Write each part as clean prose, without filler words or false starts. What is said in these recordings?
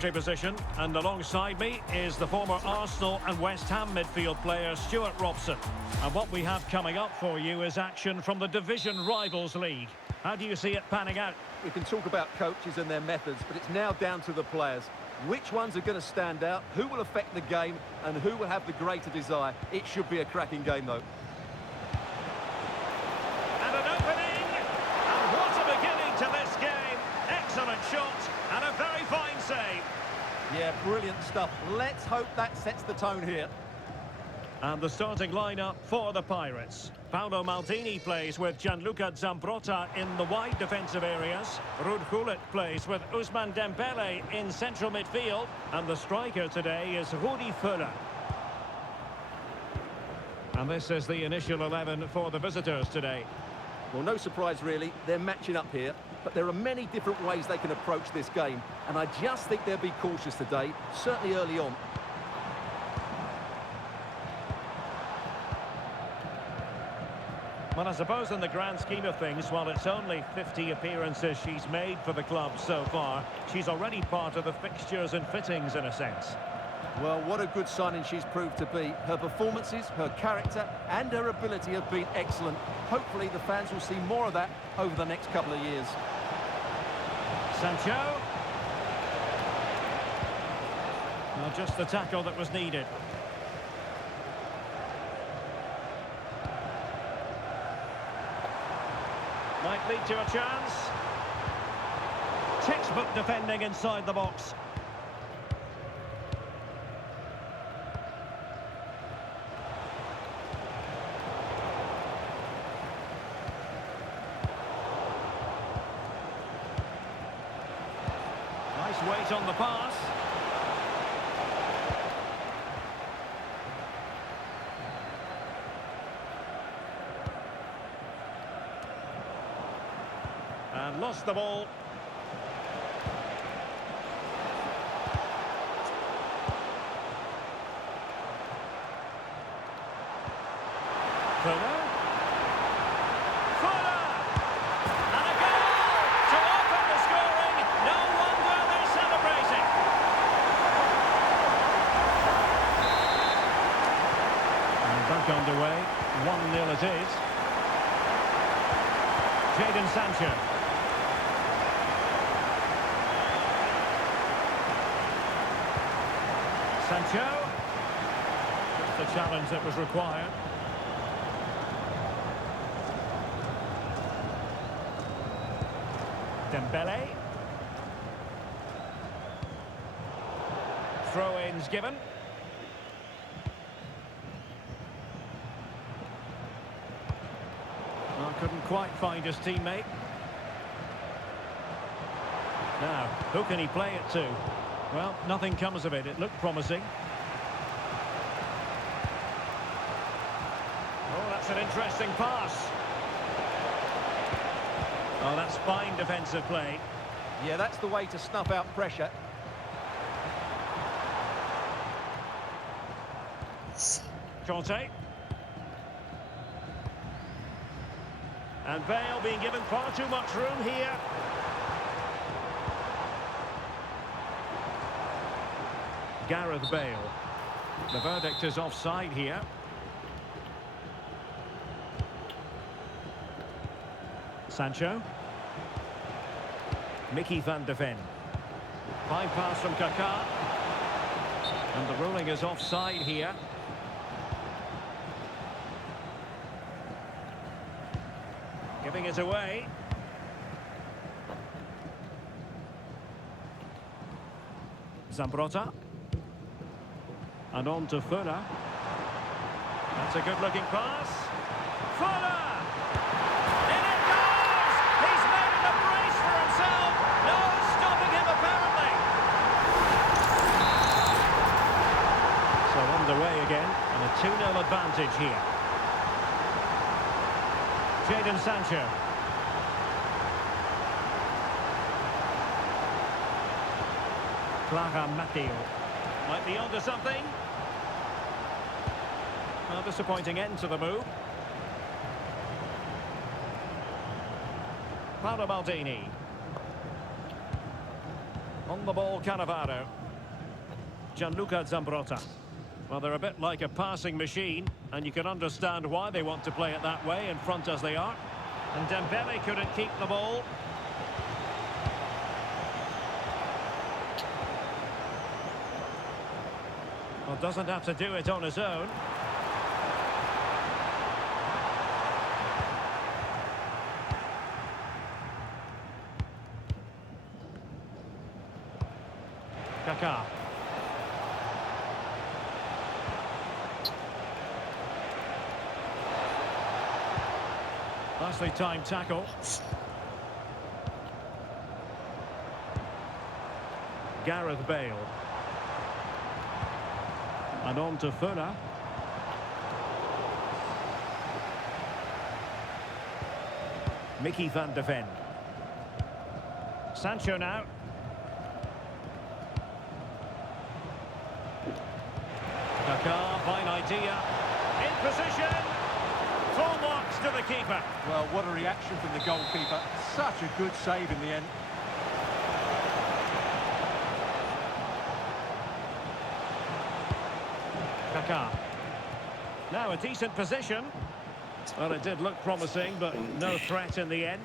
Position, and alongside me is the former Arsenal and West Ham midfield player Stuart Robson. And what we have coming up for you is action from the Division Rivals League. How do you see it panning out? We can talk about coaches and their methods, but it's now down to the players. Which ones are going to stand out, who will affect the game, and who will have the greater desire? It should be a cracking game, though. And an opening, and what a beginning to this game. Excellent shot, and a very fine save. Yeah, brilliant stuff. Let's hope that sets the tone here. And the starting lineup for the Pirates. Paolo Maldini plays with Gianluca Zambrotta in the wide defensive areas. Ruud Gullit plays with Ousmane Dembele in central midfield. And the striker today is Rudi Völler. And this is the initial 11 for the visitors today. Well, no surprise really, they're matching up here, but there are many different ways they can approach this game, and I just think they'll be cautious today, certainly early on. Well, I suppose in the grand scheme of things, while it's only 50 appearances she's made for the club so far, she's already part of the fixtures and fittings in a sense. Well, what a good signing she's proved to be. Her performances, her character and her ability have been excellent. Hopefully the fans will see more of that over the next couple of years. Sancho. Well, just the tackle that was needed. Might lead to a chance. Textbook defending inside the box. Nice weight on the pass. And lost the ball. Völler. Völler! And a goal to open the scoring. No wonder they're celebrating. And back underway. 1-0 it is. Jadon Sancho. Sancho. Just the challenge that was required. Dembele. Throw-ins given. Well, couldn't quite find his teammate. Now, who can he play it to? Well, nothing comes of it. It looked promising. Oh, that's an interesting pass. Oh, that's fine defensive play. Yeah, that's the way to snuff out pressure. Conte. And Bale being given far too much room here. Gareth Bale. The verdict is offside here. Sancho. Mickey van de Ven. Fine pass from Kaká. And the ruling is offside here. Giving it away. Zambrotta. And on to Völler. That's a good-looking pass. Völler! In it goes! He's made it a brace for himself. No stopping him, apparently. So underway again, and a 2-0 advantage here. Jadon Sancho. Clara Mateo. Might be onto something. Well, disappointing end to the move. Paolo Maldini. On the ball, Cannavaro. Gianluca Zambrotta. Well, they're a bit like a passing machine, and you can understand why they want to play it that way, in front as they are. And Dembele couldn't keep the ball. Well, doesn't have to do it on his own. Kaká. Nicely timed tackle. Gareth Bale. And on to Fura. Mickey van de Ven. Sancho now. Kaká, fine idea. In position. Full marks to the keeper. Well, what a reaction from the goalkeeper. Such a good save in the end. Kaká. Now a decent position. Well, it did look promising, but no threat in the end.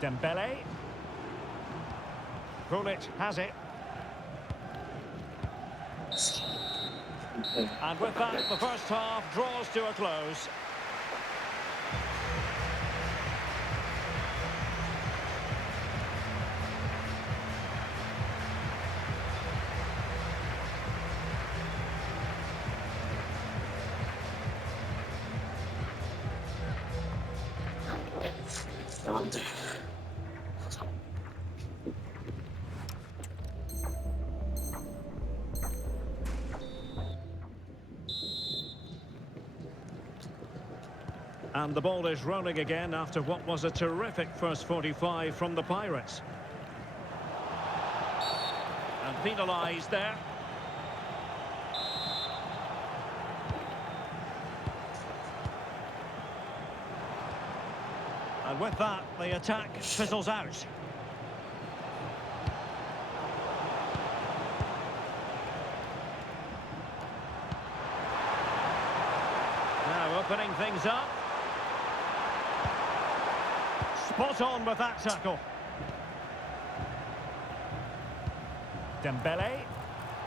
Dembele. Gullit has it. And with that, the first half draws to a close. And the ball is rolling again after what was a terrific first 45 from the Pirates. And penalised there. And with that, the attack fizzles out. Now opening things up. Spot on with that tackle. Dembele.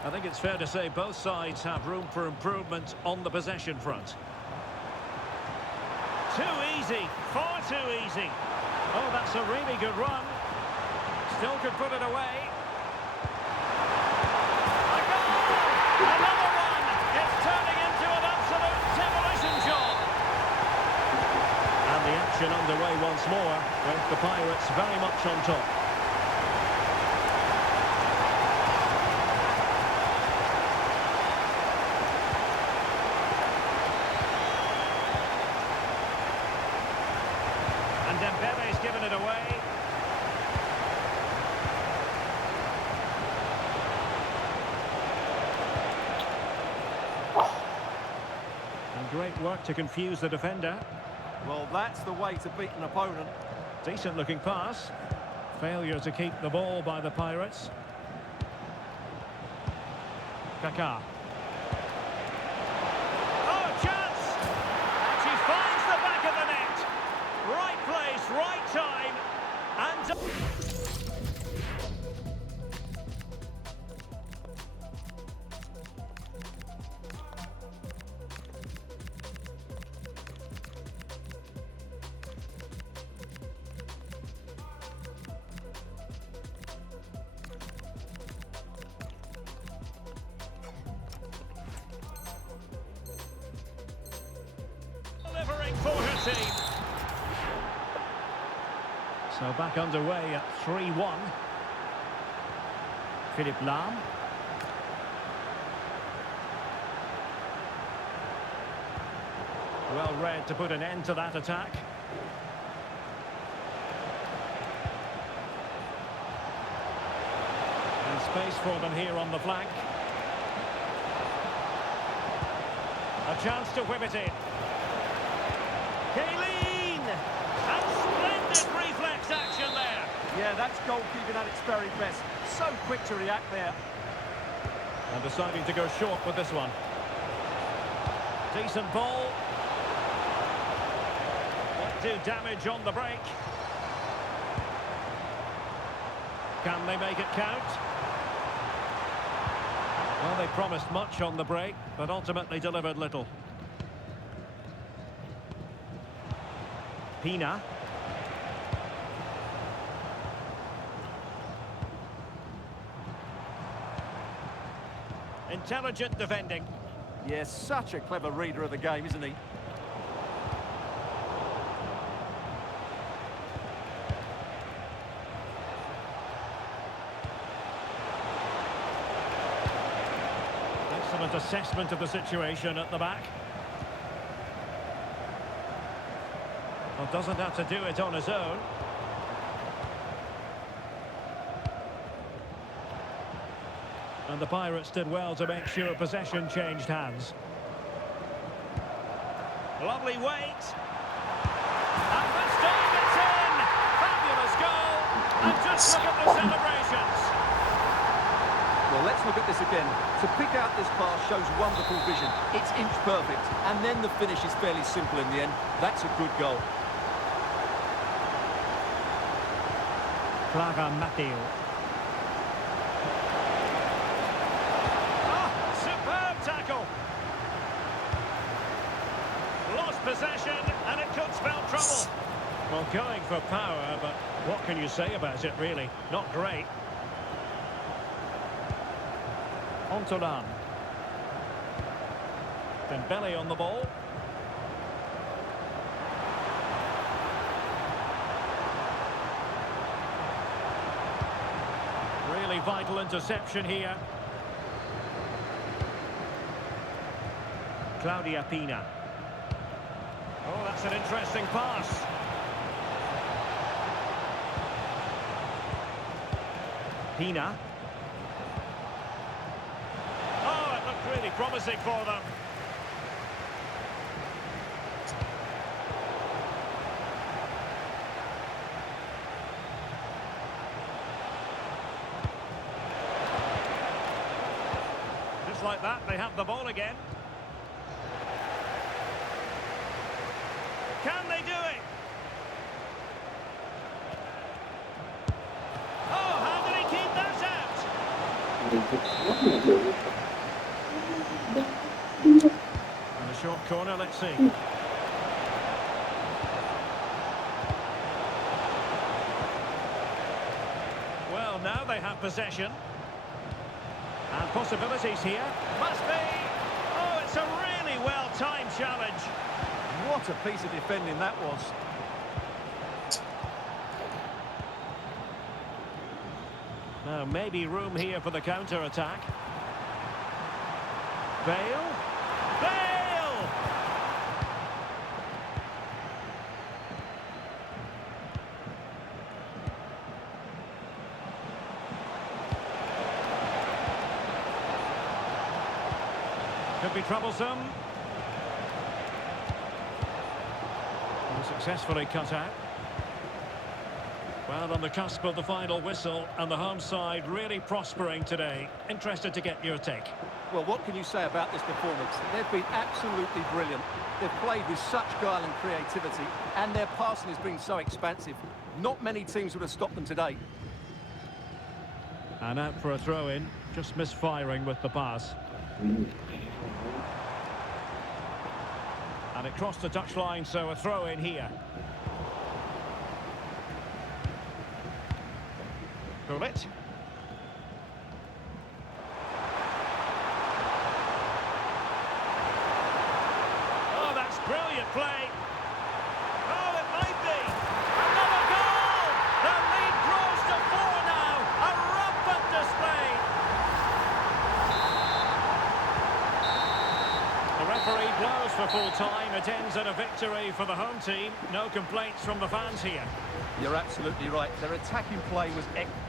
I think it's fair to say both sides have room for improvement on the possession front. Too easy, far too easy. Oh, that's a really good run. Still could put it away. A goal! Another one! It's turning into an absolute demolition job. And the action underway once more, with the Pirates very much on top. And Dembele's given it away. And great work to confuse the defender. Well, that's the way to beat an opponent. Decent looking pass. Failure to keep the ball by the Pirates. Kaká. Oh, chance! And she finds the back of the net. Right place, right time. And... delivering for her team. So back underway at 3-1. Philipp Lahm. Well read to put an end to that attack. And space for them here on the flank. A chance to whip it in. Kaylin! And splendid reflex action. Yeah, that's goalkeeping at its very best. So quick to react there. And deciding to go short with this one. Decent ball. Won't do damage on the break. Can they make it count? Well, they promised much on the break, but ultimately delivered little. Pina. Intelligent defending. Yes, such a clever reader of the game, isn't he? Excellent assessment of the situation at the back. Well, doesn't have to do it on his own. And the Pirates did well to make sure possession changed hands. Lovely weight. And this time it's in! Fabulous goal! And just look at the celebrations. Well, let's look at this again. To pick out this pass shows wonderful vision. It's inch perfect. And then the finish is fairly simple in the end. That's a good goal. Clara Mathieu. Tackle. Lost possession and it could spell trouble. Well, going for power, but what can you say about it, really? Not great. Ontolan. Dembele on the ball. Really vital interception here. Claudia Pina. Oh, that's an interesting pass. Pina. Oh, it looked really promising for them. Just like that, they have the ball again. Can they do it? Oh, how did he keep that out? And a short corner, let's see. Well, now they have possession. And possibilities here. Must be. Oh, it's a really well-timed challenge. What a piece of defending that was. Now, maybe room here for the counter-attack. Bale. Bale! Could be troublesome. Successfully cut out. Well, on the cusp of the final whistle, and the home side really prospering today. Interested to get your take. Well, what can you say about this performance? They've been absolutely brilliant. They've played with such guile and creativity, and their passing has been so expansive. Not many teams would have stopped them today. And out for a throw-in, just misfiring with the pass. And it crossed the touchline, so a throw-in here. Gullit. Oh, that's brilliant play. Oh, it might be. Another goal! The lead grows to 4 now. A rampant display. The referee blows for full time. It ends in a victory for the home team. No complaints from the fans here. You're absolutely right. Their attacking play was excellent.